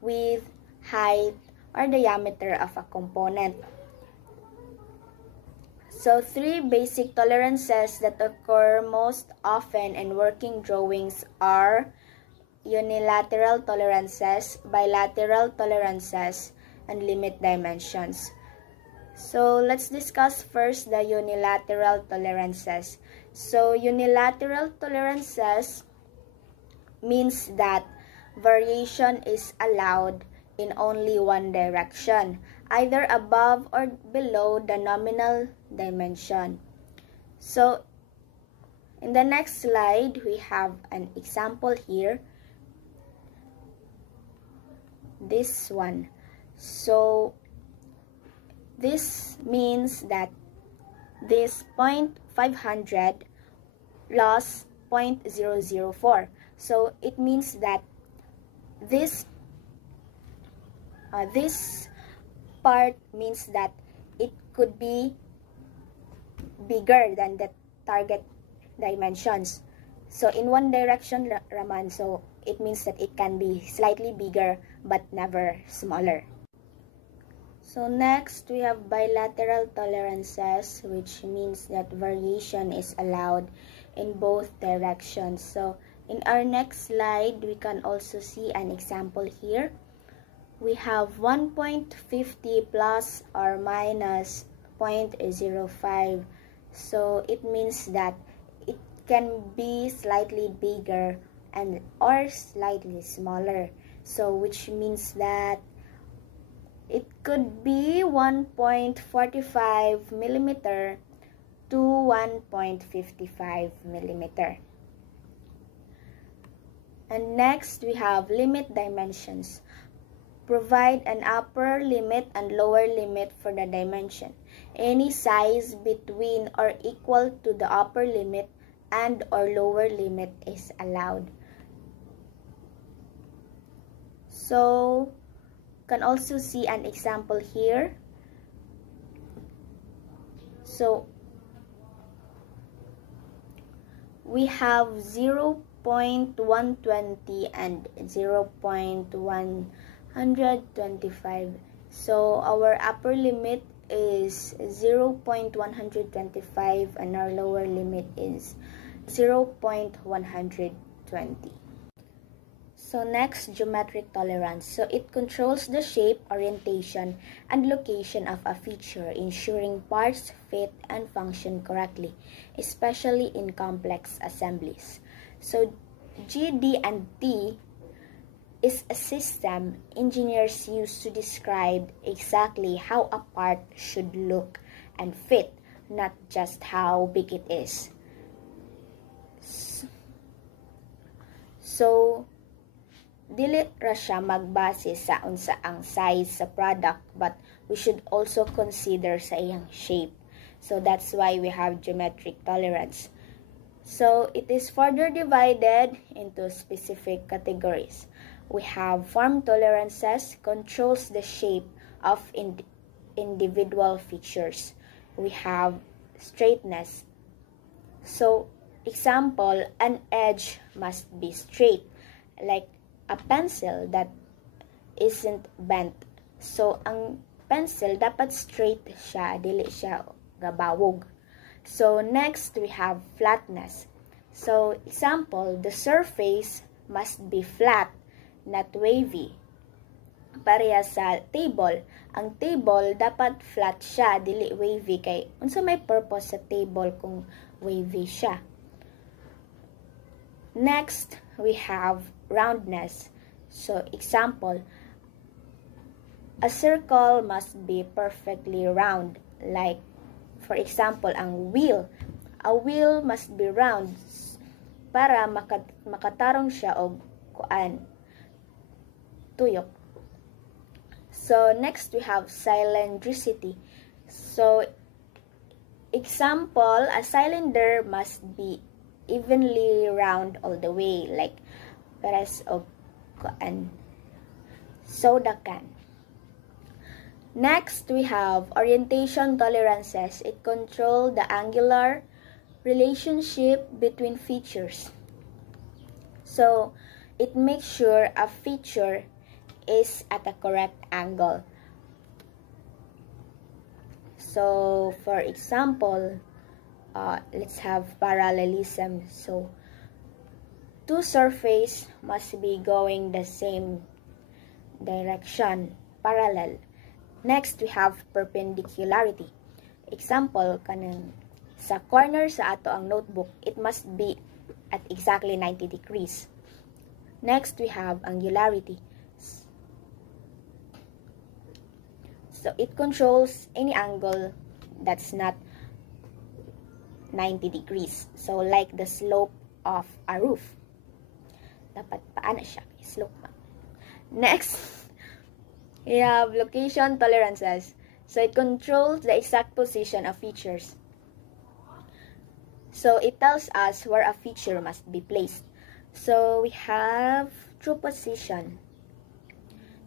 width, height, or diameter of a component. So 3 basic tolerances that occur most often in working drawings are unilateral tolerances, bilateral tolerances, and limit dimensions. So let's discuss first the unilateral tolerances. So unilateral tolerances means that variation is allowed in only one direction, either above or below the nominal dimension. So in the next slide, we have an example here. This one. So this means that this 0.500 lost 0.004. So it means that this part means that it could be bigger than the target dimensions. So in one direction raman, so it means that it can be slightly bigger but never smaller. So next, we have bilateral tolerances, which means that variation is allowed in both directions. So in our next slide, we can also see an example here. We have 1.50 plus or minus 0.05. So it means that it can be slightly bigger and or slightly smaller. So which means that it could be 1.45 millimeter to 1.55 millimeter. And next, we have limit dimensions. Provide an upper limit and lower limit for the dimension. Any size between or equal to the upper limit and or lower limit is allowed. So can also see an example here. So we have 0.120 and 0.125. So our upper limit is 0.125 and our lower limit is 0.120. So next, geometric tolerance. So it controls the shape, orientation, and location of a feature, ensuring parts fit and function correctly, especially in complex assemblies. So G, D, and T is a system engineers use to describe exactly how a part should look and fit, not just how big it is. So dili ra siya magbase sa unsa ang size sa product, but we should also consider sa iyang shape. So that's why we have geometric tolerance. So it is further divided into specific categories. We have form tolerances, controls the shape of individual features. We have straightness. So example, an edge must be straight, like a pencil that isn't bent. So, ang pencil dapat straight siya, dili siya gabawog. So, next we have flatness. So, example, the surface must be flat, not wavy. Pareha sa table. Ang table dapat flat siya, dili wavy, kay unsa may purpose sa table kung wavy siya. Next, we have roundness. So, example, a circle must be perfectly round. Like, for example, ang wheel. A wheel must be round para makatarong siya og tuyok. So, next we have cylindricity. So, example, a cylinder must be evenly round all the way, like pares og soda can. Next, we have orientation tolerances. It controls the angular relationship between features. So, it makes sure a feature is at a correct angle. So, for example, let's have parallelism. So, two surfaces must be going the same direction, parallel. Next, we have perpendicularity. Example, kanang sa corner sa ato ang notebook, it must be at exactly 90 degrees. Next, we have angularity. So, it controls any angle that's not 90 degrees. So, like the slope of a roof. Dapat paana siya. Slope. Next, we have location tolerances. So, it controls the exact position of features. So, it tells us where a feature must be placed. So, we have true position.